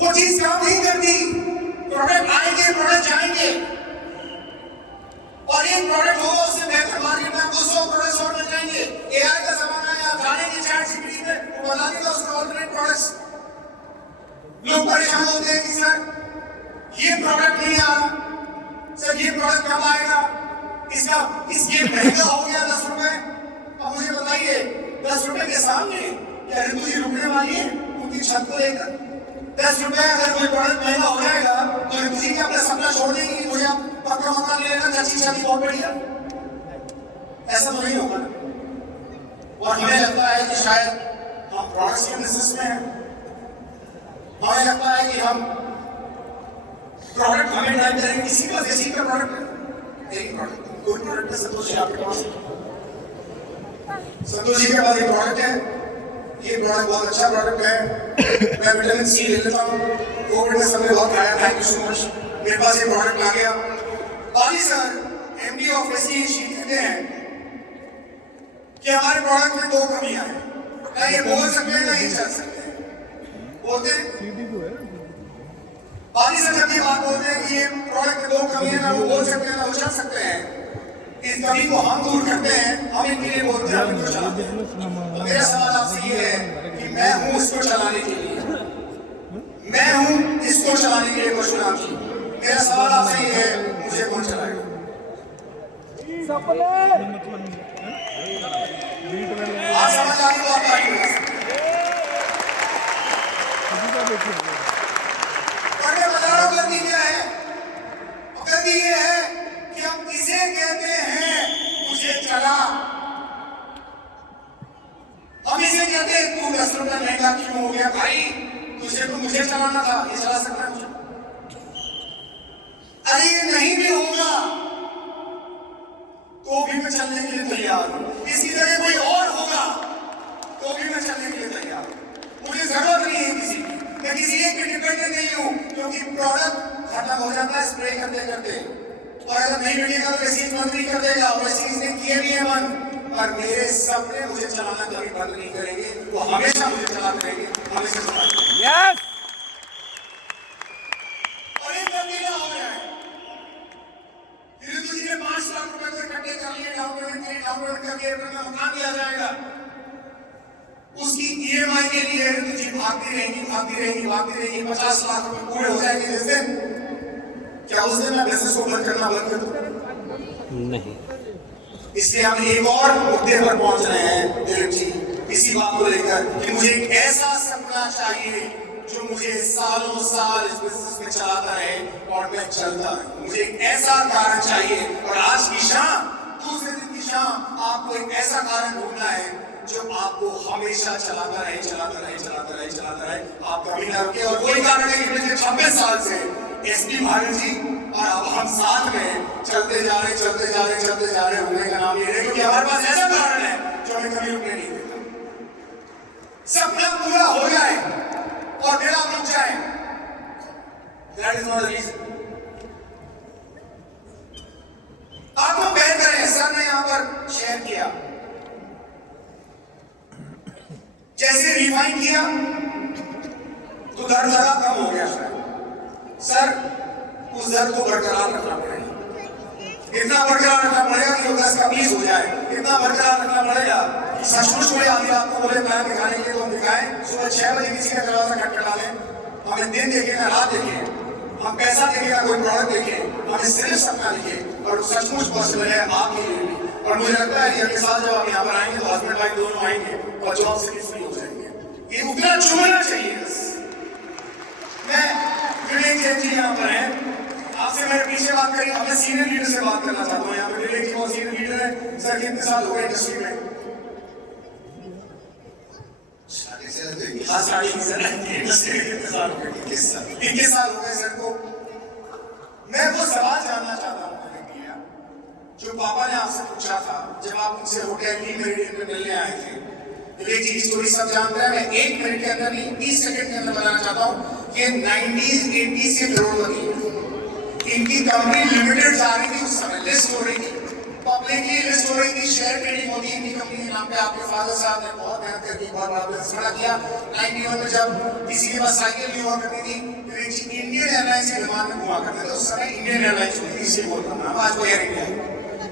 वो चीज काम नहीं करती। प्रोडक्ट आएंगे, प्रोडक्ट जाएंगे, और एक प्रोडक्ट होगा उससे बेहतर मार्केट में आपको 100 प्रोडक्ट्स और मिल जाएंगे। एआई का जमाना है, आप जानेंगे चैट जीपीटी में, वो बता देगा उसके ऑल्टरनेट प्रोडक्ट्स। लोग परेशान होते हैं कि सर ये प्रोडक्ट नहीं आ रहा, सर ये प्रोडक्ट कब आएगा, ये महंगा हो गया 10 रुपए। अब मुझे बताइए 10 रुपए के सामने क्या ऋतु जी रुकने वाली है उनकी छत को लेकर? 10 रुपए अगर कोई प्रोडक्ट महंगा हो जाएगा तो ऋतु जी क्या अपना सपना छोड़ देंगे कि मुझे आप पक्का मकान ले लेना, चाची शादी बहुत बढ़िया? ऐसा तो नहीं होगा ना। और हमें लगता है कि शायद हम प्रोडक्ट्स के बिजनेस में हैं, हमें लगता है कि हम प्रोडक्ट हमें ड्राइव करेंगे। किसी का किसी का प्रोडक्ट है, एक प्रोडक्ट कोई प्रोडक्ट है संतोष जी आपके पास? संतोष जी के पास एक प्रोडक्ट है, ये प्रोडक्ट बहुत अच्छा प्रोडक्ट है। मैं विटामिन सी ले लेता हूँ, कोविड में सबने बहुत खाया, थैंक यू सो मच। मेरे पास ये प्रोडक्ट आ गया। बाली सर एमडी ऑफ एससी कहते हैं कि हमारे प्रोडक्ट में 2 कमियां हैं, ना ये बोल सकते हैं ना ये चल सकते हैं। बोलते हैं बाली सर जब ये बात बोलते हैं कि ये प्रोडक्ट में 2 कमियां, ना वो बोल सकते हैं ना वो चल सकते हैं, इस कमी को हम दूर करते हैं, हम इनके लिए बोलते हैं, हम इनको चलाते हैं। मेरा सवाल आपसे ये है कि मैं हूं इसको चलाने के लिए, मैं हूं इसको चलाने के लिए परशुराम जी। मेरा सवाल आपसे ये है, मुझे कौन चलाएगा? आज समझ आ गई तो आप आगे बता सकते हैं। और मैं बता रहा हूं गलती क्या है, गलती ये है कि हम इसे कहते हैं मुझे चला, हम इसे कहते हैं तू 10 रुपए महंगा क्यों हो गया भाई, तुझे तो मुझे चलाना था, ये चला सकता है मुझे? अरे ये नहीं भी होगा तो भी मैं चलने के लिए तैयार हूं। इसी तरह कोई और होगा तो भी मैं चलने के लिए तैयार हूं। मुझे जरूरत नहीं है किसी की, मैं किसी एक पे डिपेंडेंट नहीं हूं, क्योंकि प्रोडक्ट खत्म हो जाता है स्प्रे करते करते, और अगर नहीं मिलेगा तो चीज बंद नहीं कर देगा, और चीज ने किए भी है बंद, और मेरे सपने मुझे चलाना कभी बंद नहीं करेंगे, वो हमेशा मुझे चलाते रहेंगे, हमेशा चलाते। यस। और एक गलती हो रहा है, ऋतु जी ने 5 लाख रुपए को इकट्ठे कर लिए, डाउन पेमेंट करके मकान दिया जाएगा। उसकी ईएमआई के लिए ऋतु जी भागती रहेंगी, 50 लाख रुपए पूरे हो जाएंगे जिस दिन, क्या उस दिन मैं बिजनेस को बंद करना बंद कर दूं? नहीं। इसलिए हम एक और मुद्दे पर पहुंच रहे हैं दिलीप जी, इसी बात को लेकर कि मुझे एक ऐसा सपना चाहिए जो मुझे सालों साल इस बिजनेस में चलाता रहे और मैं चलता रहे। मुझे एक ऐसा कारण चाहिए, और आज की शाम, दूसरे दिन की शाम, आपको एक ऐसा कारण ढूंढना है जो आपको हमेशा चलाता रहे। आप कभी ना रुके, और वही कारण है कि पिछले 26 साल से एसपी भागल जी और अब हम साथ में चलते जा रहे होने का नाम ले रहे, क्योंकि हमारे पास ऐसा कारण है जो हमें कभी रुकने नहीं देता। सपना पूरा हो जाए और फिर आप रुक जाए, that is not the reason. आप लोग बेहतर हैं, सर ने यहां पर शेयर किया, जैसे रिफाइन किया तो दर लगा कम हो गया सर, उस दर को बरकरार रखना पड़ेगा, इतना बरकरार रखना पड़ेगा कि 10 का 20 हो जाए, इतना बरकरार रखना पड़ेगा कि सचमुच कोई आदमी आपको बोले मैं दिखाने के लिए तो दिखाएं, सुबह 6 बजे किसी का दरवाजा खटखटा लें, हमें दिन देखे ना रात देखे, हम पैसा देखे ना कोई प्रोडक्ट देखे, हमें सिर्फ सपना दिखे, और सचमुच पॉसिबल है आपके लिए भी। और मुझे लगता है कि अगले साल जब आप यहाँ पर आएंगे तो हस्बैंड वाइफ दोनों आएंगे और जॉब से भी फ्री हो जाएंगे। ये उतना चुनना चाहिए बस। मैं विवेक जैन जी यहाँ पर हैं, आपसे मेरे पीछे बात करी, अपने सीनियर लीडर से बात करना चाहता हूँ। यहाँ पे विवेक जी बहुत सीनियर लीडर है, सर कितने साल हो गए इंडस्ट्री में? 21 साल हो गए सर को। मैं वो सवाल जानना चाहता हूँ जो पापा ने आपसे पूछा था जब आप उनसे होटल की मेरिडियन में मिलने आए थे। विवेक जी की स्टोरी सब जानते हैं, मैं 1 मिनट के अंदर नहीं 30 सेकंड के अंदर बताना चाहता हूँ कि 90s 80s से करोड़पति, इनकी कंपनी लिमिटेड जा रही थी उस समय, लिस्ट हो रही थी, पब्लिकली लिस्ट हो रही थी, शेयर ट्रेडिंग होती थी कंपनी के नाम पे। आपके फादर साहब ने बहुत मेहनत करके बहुत बड़ा बिजनेस खड़ा किया। 91 में जब किसी के पास साइकिल नहीं हुआ करती थी, विवेक जी इंडियन एयरलाइंस के विमान में घुमा करते थे। उस समय इंडियन एयरलाइंस होती थी, इसलिए बोल रहा हूँ। आज वो एयर इंडिया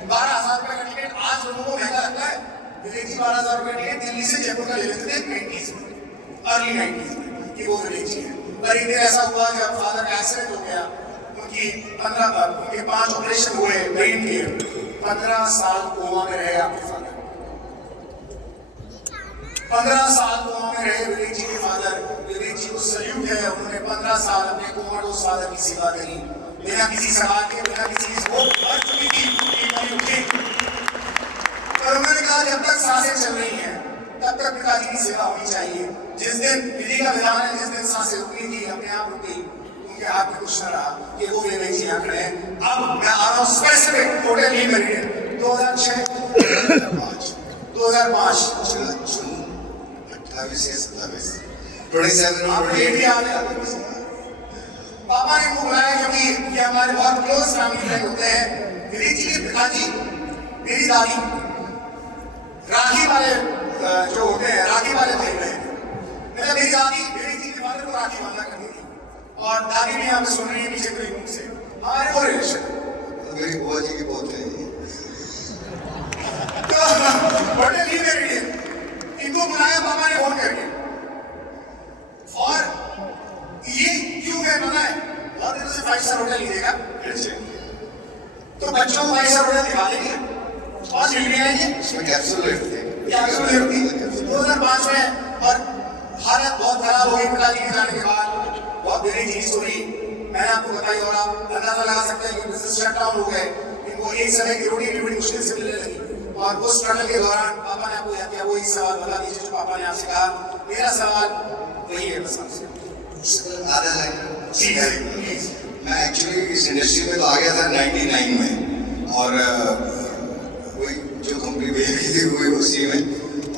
12,000 रुपए का टिकट आज लोगों को महंगा लगता है। विवेक जी 12,000 रुपए टिकट दिल्ली से जयपुर का ले लेते थे 90s में, अर्ली 90s में, कि वो विवेक जी है। पर एक दिन ऐसा हुआ जब फादर का एक्सीडेंट हो गया, उनके 5 ऑपरेशन हुए ब्रेन के, 15 साल कोमा में रहे आपके फादर। 15 साल कोमा में रहे विवेक जी के फादर। विवेक जी को सल्यूट है, उन्होंने 15 साल अपने कोमाडोज फादर की सेवा करी, बिना किसी सवाल के, बिना किसी वो मर चुकी थी, पर उन्होंने कहा जब तक सांसें चल रही हैं तब तक पिताजी की सेवा होनी चाहिए। जिस दिन विधि का विधान है, जिस दिन सांसें रुकी थी, अपने आप रुकी, उनके हाथ में कुछ न रहा कि वो विवेक जी यहाँ खड़े हैं। अब मैं आ रहा हूँ स्पेसिफिक टोटल ही मेरिट 2006 2005 जून 28 या 27 27 पापा ने को बुलाया क्योंकि ये हमारे बहुत क्लोज फैमिली फ्रेंड होते हैं। विवेक जी के पिताजी, मेरी दादी राखी वाले जो होते हैं, राखी वाले थे। मतलब मेरी दादी विवेक जी के फादर को राखी बांधा करती थी, और दादी भी यहाँ पे सुन रही है पीछे कोई मुंह से। हमारे वो रिलेशन मेरी बुआ जी के पोते हैं। होटल ही मेरे लिए इनको बुलाया पापा ने फोन करके। और ये क्यों है पता है? बहुत दिनों से 5 स्टार होटल लीजिएगा तो बच्चों को 5 स्टार होटल दिखा देंगे और चिल्ली आएंगे, इसमें कैप्सूल रहती है। 2005 में। और हालत बहुत खराब हो गई पिताजी के जाने के बाद। बहुत बड़ी चीज स्टोरी मैंने आपको बताई, और आप अंदाजा लगा सकते हैं कि बिजनेस शट डाउन हो गए। इनको एक समय की रोटी भी बड़ी मुश्किल से मिलने लगी, और उस स्ट्रगल के दौरान पापा ने आपको याद किया। वो एक सवाल बता दीजिए जो पापा ने आपसे कहा। मेरा सवाल वही है बस आपसे। आधा लाइन ठीक है। मैं एक्चुअली इस इंडस्ट्री में तो आ गया था 99 में, और वही जो कंपनी भेज की थी वही उसी में।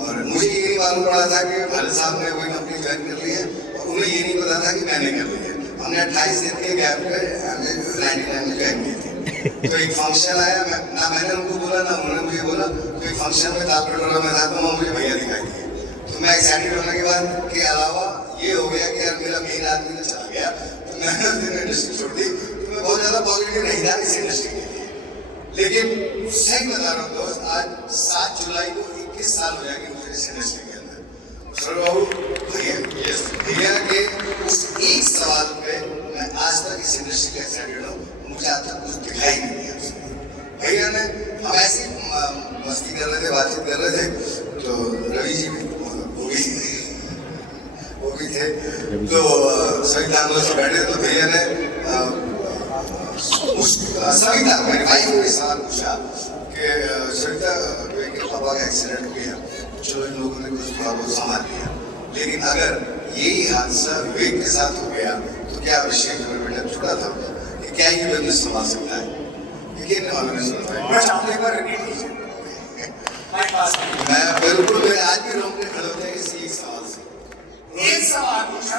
और मुझे ये नहीं मालूम पड़ा था कि भाले साहब ने वही कंपनी ज्वाइन कर ली है, और उन्हें ये नहीं पता था कि मैंने कर ली है। हमने 28 दिन के गैप पे 99 में ज्वाइन की थी। तो एक फंक्शन आया, ना मैंने उनको बोला ना उन्होंने मुझे बोला। तो एक फंक्शन में तालकटोरा में था, तो वहाँ मुझे भैया दिखाई दिए। तो मैं एक्साइटेड होने के बाद के अलावा ये हो गया कि यार मेरा मेन आदमी तो चला गया, तो मैंने उस दिन इंडस्ट्री छोड़ दी। तो मैं बहुत ज़्यादा पॉजिटिव नहीं था इस इंडस्ट्री के लिए। लेकिन सही बता रहा हूँ दोस्त, आज 7 जुलाई को 21 साल हो जाएंगे मुझे इस इंडस्ट्री के अंदर। सर बाबू भैया के उस एक सवाल पे मैं आज तक इस इंडस्ट्री का एक्साइटेड हूँ। मुझे आज तक कुछ दिखाई नहीं दिया भैया ने। हम ऐसे मस्ती कर रहे थे, बातचीत कर रहे थे, तो रवि जी भी वो भी थे। तो सभी दानों से बैठे, तो भैया ने सविता मेरी भाई को भी सवाल पूछा कि सविता के पापा का एक्सीडेंट हो गया, चलो इन लोगों ने कुछ थोड़ा बहुत संभाल लिया, लेकिन अगर यही हादसा विवेक के साथ हो गया तो क्या अभिषेक जो बेटा छोटा था कि क्या ये बिजनेस संभाल सकता है? यकीन नहीं मालूम है। मैं बिल्कुल, मेरे आज भी रोकने खड़े होते हैं इसी सवाल से। एक सवाल पूछा